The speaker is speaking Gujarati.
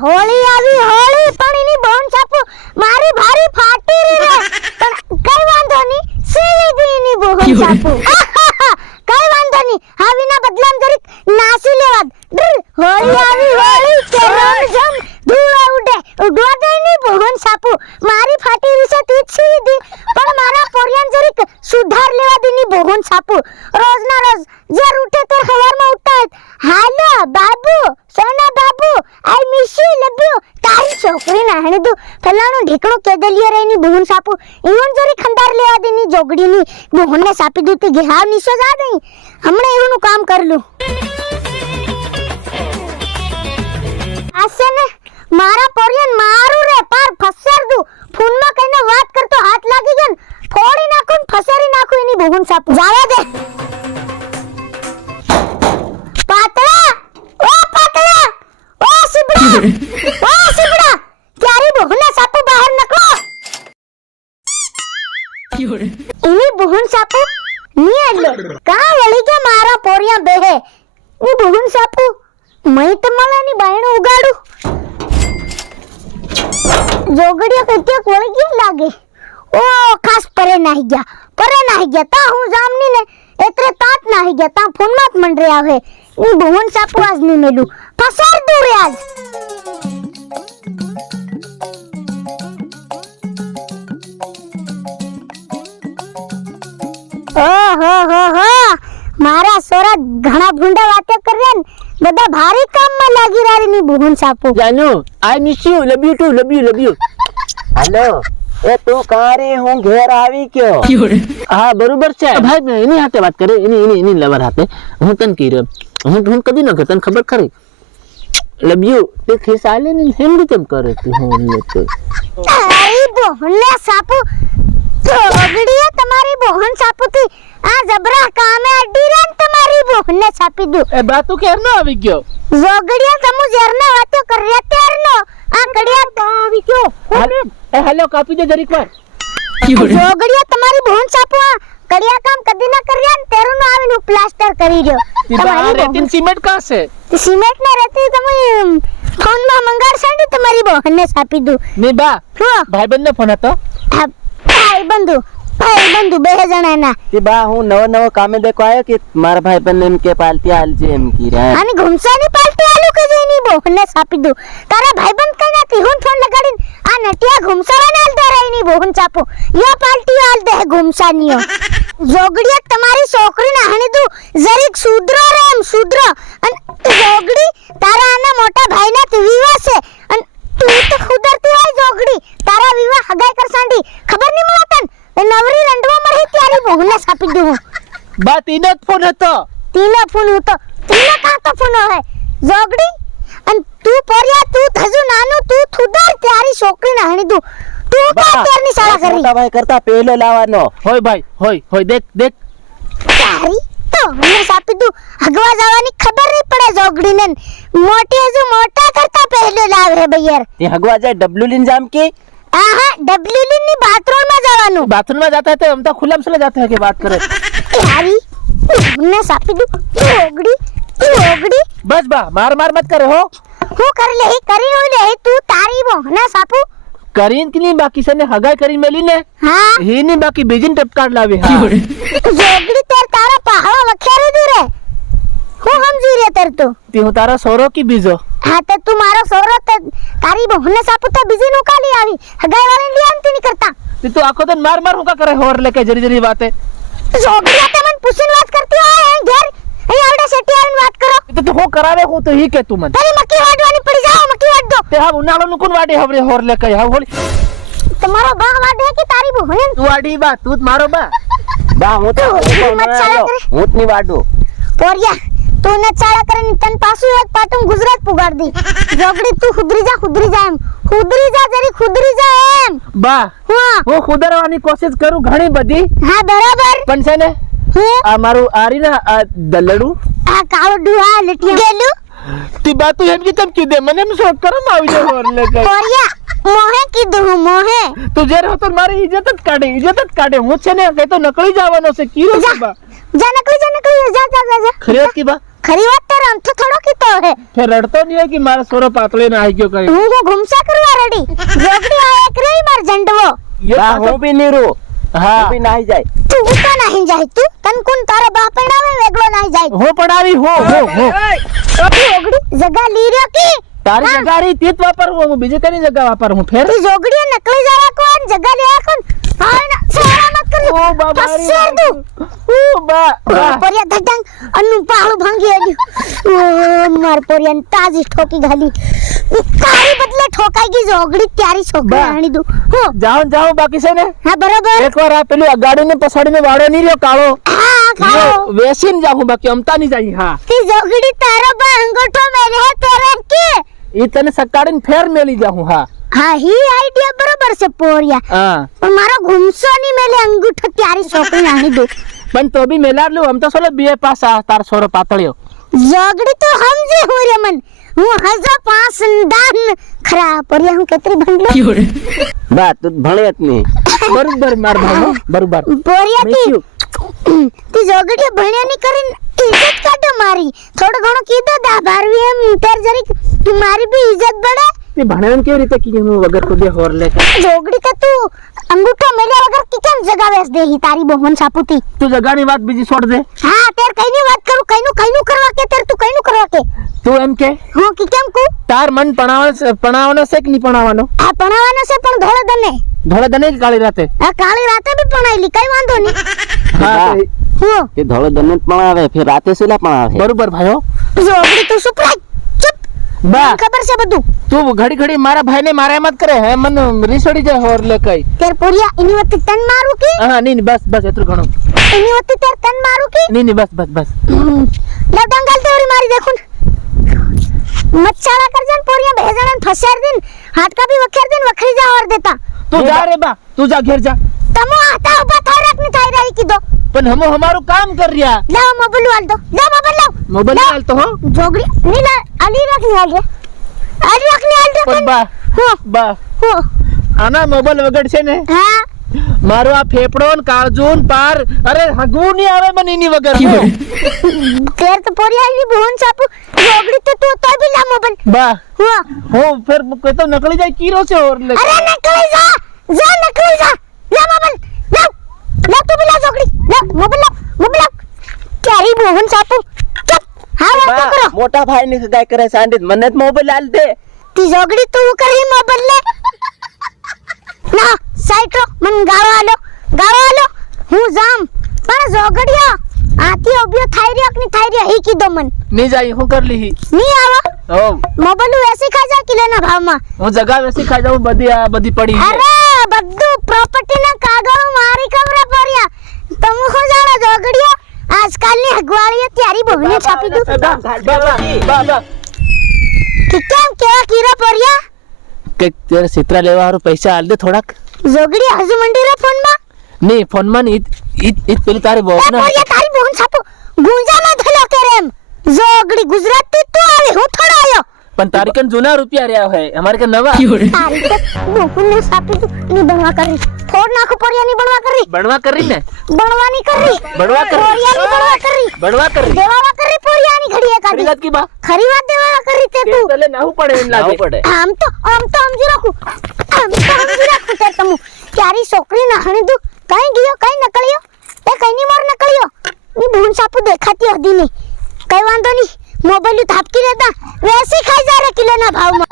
હોળી આવી હોળી પણ એની બોન છાપુ મારી ભારી ફાટી રે પણ કઈ વાંધો ની સીવી દી એની બોન છાપુ કઈ વાંધો ની હાવીના બદલામ જરીક નાસી લેવા હોળી આવી હોળી કે રમઝમ ધૂળો ઉડે ઉડવા દે ની બોન છાપુ મારી ફાટી રી છે તું સીવી દી પણ મારા પોરિયાન જરીક સુધાર લેવા દી ની બોન છાપુ રોજના રોજ જર ઉઠે તો સવારમાં ઉઠતા હાલો બાબુ સોના બાબુ I miss you love you તારી છોકરી નાહણી દુ ફલાણો ઢીકણો કેદલિયો રે ની બોન સાપુ ઈવન જરી ખંડાર લેવા દેની જોગડી ની બોન ને સાપી દુતી કે હાવ નિશો જા દઈ હમણે એનું કામ કરલું આસે ને મારા પોરિયન મારું રે પાર ફસર દુ ફોન માં કઈને વાત કરતો હાથ લાગી ગયો ફોડી નાખું ફસરી નાખું એની બોન સાપુ જાવા દે ક્યારે બહુના સાપુ બહાર નકલો ઈ બહુન સાપુ ની આલો કા વળી કે મારા પોરિયા બેહે ઈ બહુન સાપુ મઈ તમાલાની બાયણો ઉગાડું જોગડિયા કત્યાક વળી ગઈ લાગે ઓ ખાસ પરે નાહી ગયા તા હું જામની ને એત્રે તાત નાહી ગયા તા ફોન માં જ મંડરે આવે ઈ બહુન સાપુ આજ ની મેલું ફસાર દૂર આજ ઓહો મારા સોરા ઘણા ભૂંડા વાતે કરે ને બધા ભારી કામમાં લાગી રારી ની બહુન સાપુ જાનુ I miss you love you hello એ તું કારે હું ઘેર આવી ગયો હા બરોબર છે ભાઈ મેં એની હાથે વાત કરે એની લવર હાથે હું તને કીધું હું કદી ન કે તને ખબર ખરી લવ યુ તે ખિસાલે ને હિન્દી કેમ કરે તું હું લેતે તારી બહુન સાપુ જોગડીએ તમારી બહુન સાપુથી આ જબરા કામે અડી રે તમારી બહુન ને છાપી દઉં એ બા તું કેર ન આવી ગયો જોગડીએ તમુ જેરના વાતો કર્યા તેરનો આ કડિયા કા આવી ગયો એ હેલો કાપી દે જરીક વાર જોગડીએ તમારી બહુન સાપુ આ કડિયા કામ કદી ના કર્યા ને તેરનો આવીને પ્લાસ્ટર કરી રહ્યો તમારી રેતીન સિમેન્ટ કા છે તે સિમેન્ટ ને રેતી તમે ફોન માં મંગાડશો ને તમારી બહુન ને છાપી દઉં ની બા ભાઈબંધ નો ફોન હતો ભાઈબંધુ બે જણા ના તે બા હું નવો કામે દેખો આયો કે મારા ભાઈબંધ એમ કે પાલતી હાલ છે એમ કી રહ્યા આની ઘુમસાની પાલટી આલુ કે જેની બોહને સાપી દઉં તારા ભાઈબંધ કઈ નથી હું ફોન લગાડીને આ નટિયા ઘુમસાવાને હાલ દે રહી ની બોહન ચાપો યો પાલટી હાલ દે ઘુમસાનીઓ જોગડીએ તમારી છોકરીને હાણી દઉં જરીક સુધરો રે એમ સુધરો અને જોગડી તારા આના મોટા ભાઈના વિવાહ છે અને તું તો ખુદરતી હોય જોગડી તારા વિવાહ હગાઈ કરસાંડી ખબર ની મળતન નવરી રંડવા મળે ત્યારે બોહને સાપી દઉં બા તીનો ફોન હતો તીનો ફોન હતો તીનો કાતો ફોન હે જોગડી અને તું પોરિયા તું હજુ નાનું તું થુદર તારી છોકરીને હાણી દઉં તું કા તેરની શાળા કરી મોટા ભાઈ કરતા પહેલો લાવવાનો હોય ભાઈ હોય દેખ તારી તો મને સાપી દઉં હગવા જવાની ખબર નહીં પડે જોગડીને મોટી હજુ મોટા કરતા પહેલો લાવે ભૈયાર તે હગવા જાય ડબલ્યુ લીન જામ કે આહા डब्ल्यू लिन ની बाथरूम में जावानु बाथरूम में जाता है तो हम तो खुला में जाते हैं कि बात करे यारी ने सापी दू ओगड़ी बस बा मार मत करे हो હું કરી લે તું તારી બોહના સાપુ કરીને કે નહીં બાકી સને હગાઈ કરી મેલી ને હા હી ની બાકી બીજીન ટપકાડ લાવી હા જોગડી તારા પહાડો વખેરી દી રે હું સમજી રે તર તું તે હું તારા સોરો की બીજો હા તે તું મારો સોરો તે તારી બોહને સાપુ તો બીજી નું કાલી આવી હગાઈ વાળા ની આમતી ની કરતા તે તું આખો दिन मार હું કા કરે હોર લેકે જરી વાતે જોગડી તે મન પૂછીને વાત કરતી હોય ઘેર અહીં આવડે સેટિયારન વાત કરો તો તું હું કરાવે હું તો હી કે તું મને તારી મક્કી વાડવાની પડી જાવ મક્કી વાડ દો તે હા ઉનાળો નું કોણ વાડે હવરે હોર લેકે હા હોલી તમારો બા વાડે કે તારી બોહને તું વાડી બા તું મારો બા હું તો હું ની વાડો પોરિયા તું ન ચાળા કરીને તન પાછું એક પાટું ગુજરાત પુગાડ દી જોગડી તું ખુદરી જા એમ ખુદરી જા એમ બા હા હું ખુદરવાની કોશિશ કરું ઘણી બધી હા બરાબર પણ છે ને આ મારું આરી ના દલડું આ કાળો ડુહા લટિયા ગેલું તી બાતું એમ કેમ કીધે મને એમ શોક કરમ આવી જાય હોર લેકે પોરિયા મોહે કીધું મોહે તું જ્યારે હતો મારી ઇજ્જત જ કાઢે હું છે ને કે તો નકળી જવાનો છે કીરો છે બા જા નકળી જા ખરેત કી બા खरी बात तेरा अंत थोड़ो की तो है फिर रड़तो नहीं है कि मारा सोरो पातले ना आई क्यों कहीं હું ઘુમસા કરવા રેડી જોગડી આ એક રહી માર જંડવો ये હું બી નીરો हाँ હું બી નાહી જાય તું તો નહીં જાય તું તન કોણ તારો બાપ પડાવે વેગળો નહીં જાય हो पड़ावी हो જોગડી જગા લી રહ્યો કી तारी जगह रही तीत वापर वो बीजे कनी जगह वापर हूँ फिर ती જોગડી નકલી જરા કોણ જગા લે કોણ હા ના સોરા મત કર ओ बाबा પસર દુ ओ बा પોરિયા ધડંગ અન્નુ પાળું ભાંગી આલ્યું ઓ માર પોરિયાને તાજી ઠોકી ઘાલી તારી બદલે ઠોકાઈ ગઈ જોગડી ત્યારી છોકરી બા. આણી દઉં હો जाओ जाओ बाकी से ने હા બરોબર एक बार आप पेलू गाड़ी ने पसाड़ी में वाड़ो नहीं रियो कालो હા ખાઓ वैसे नहीं जाऊँ बाकी अमता नहीं जाई हाँ ती જોગડી તારો બા અંગૂઠો મેલે હે તેરે કે ये तने सकाड़ी ने फेर मेली जाऊँ हाँ હા હી આઈડિયા બરોબર છે પોરિયા हाँ પણ મારો ઘુમસો ની મેલે અંગૂઠો ત્યારી છોકરી આણી દઉં पण तो भी मेला लू हम तो सोलो बीए पास आ तार सोरो पातळियो જોગડી તો સમજે હું રે મન હું હજો પાંચ દાન ખરા પોરિયા હું કેતરી ભંડલો બા તું ભણે જ નહીં बरोबर मार भाई बरोबर પોરિયા मैं क्यों ती જોગડી ભણ્યા ની કરીને ઇજ્જત કાઢો મારી થોડું ઘણું કીધો દા બારવી એમ તેર જરીક તું મારી બી ઇજ્જત બળે ये भणन के रीते की हम वगर को दे होर लेकर જોગડી કે તું અંગૂઠો મેલ્યા વગર કી કેમ જગાવેસ દેહી તારી બહોન સાપુતી तू जगानी बात बीजी छोड़ दे હા તેર કઈની વાત કરું કઈનું કરવા કે તેર તું કઈનું કરવા કે तू एम के હું કી કેમ કુ तार मन पणावनो से कि नहीं पणावनो આ ભણાવવાનો છે પણ ધોળે દને धोळे दने की काली राते આ કાળી રાતે બી ભણાઈલી કઈ વાંધો નહીં हाँ हाँ। तो હું કે ધોળો દને પણ આવે ફિર રાતે સુલા પણ આવે बरोबर भाईओ જોગડી તું ચૂપ રાખ ચૂપ बा મને ખબર છે બધું तू घड़ी घड़ी मारा भाई ने मारे मत करे है मन रिसड़ी जाए होर ले कई તેર પોરિયા એની વત્તી તન મારું की हाँ नहीं नहीं, बस बस एतरो घणो એની વત્તી તેર તન મારું की नहीं नहीं बस बस बस લે ડંગલ તેરી મારી દેખું મચ્છાડા કરજન પોરિયા ભેજણન ફસાર દિન હાટકા બી વખેર દિન વખરી जा और देता तू जा रे बा तू जा घेर जा તમો આતા ઉભા થઈ રાખની થઈ રહી કીધો पण हम हमारो काम कर रिया લાવ મોબાઈલ વાલ દો લા મોબાઈલ લાવ मोबाइल डाल तो हो જોગડી નીલા અલી રાખની હાલ રે અલી રાખની હાલ રે पण बा હો बा હો આના મોબાઈલ વગર છે ને હા મારો આ ફેફડો ને કાળજુન પાર અરે હગવું નહીં આવે મને એની વગર તેર તો પોરિયા ની બોન સાપુ જોગડી તો તું તો બી લા મોબાઈલ બા હો હું ફેર કોઈ તો નકળી જાય કીરો છે ઓર લે અરે નકલી જા નકલી જા લા મોબાઈલ લાવ લા તું બી લા જોગડી લા મોબાઈલ લાવ તારી બોન સાપુ ચપ હા વાત બા, કરો મોટા ભાઈ ની ગાય કરે સાંડી મને જ મોબાઈલ આલ દે ती जोगड़ी तू કરી મોબાઈલ લે ના સાઈડ રો મન ગાળો આલો હું જામ પણ જોગડીયો આથી ઓબ્યો થઈ રહ્યો કે થઈ રહ્યો હી કીધો મન નહીં જાય હું कर ली ની આવો ओ મોબાઈલ વેસી ખા જા કિલોના ભાવમાં હું જગા વેસી ખાઈ જાઉં બધી આ બધી પડી છે અરે બધું પ્રોપર્ટી ના કાગળ મારી ખબરે પડ્યા તમે હું જાણો જોગડીયો આજકાલની હગવાળીએ ત્યારી બહુને છાપી દઉં બા કે કેમ કેવા કીરા પડ્યા કે તેરે સિત્રા લેવા હારું પૈસા આલ દે થોડાક જોગડી હજુ મંડી રે ફોનમાં નહીં ફોન માં ઈદ પેલી તારી બહુ એ બોલિયા તારી બહન છાપો ગુંજામાં ધલો કેરેમ જોગડી ગુજરાતી તું આવી હું થોડો આયો પણ તારી કન જૂના રૂપિયા રહ્યા હોય અમારે કે નવા તારી તો બહુને છાપી તું ની બનવા કરી ફોડ નાખો પોરિયા ની બનવા કરી બણવા કરી ને બનવાની કરી બણવા કરી પોરિયા ની બનવા કરી બણવા કરી દેવાવા કરી પોરિયા ની ઘડી ખરી એકાદી વાત કી બા ખરી વાત દેવાવા કરી તે તે તું તલે નાહું પડે એમ લાગે આવું પડે આમ તો સમજી રાખું તે તમુ ક્યારી છોકરી નાહણી દુ કઈ ગયો કઈ નકળ્યો એ કઈની મોર નકળ્યો ની બહન સાપુ દેખાતી હતી નહીં કઈ વાંધો નહીં મોબાઈલ થાપકી રહેતા વેસી ખાઈ જા રે કિલોના ભાવમાં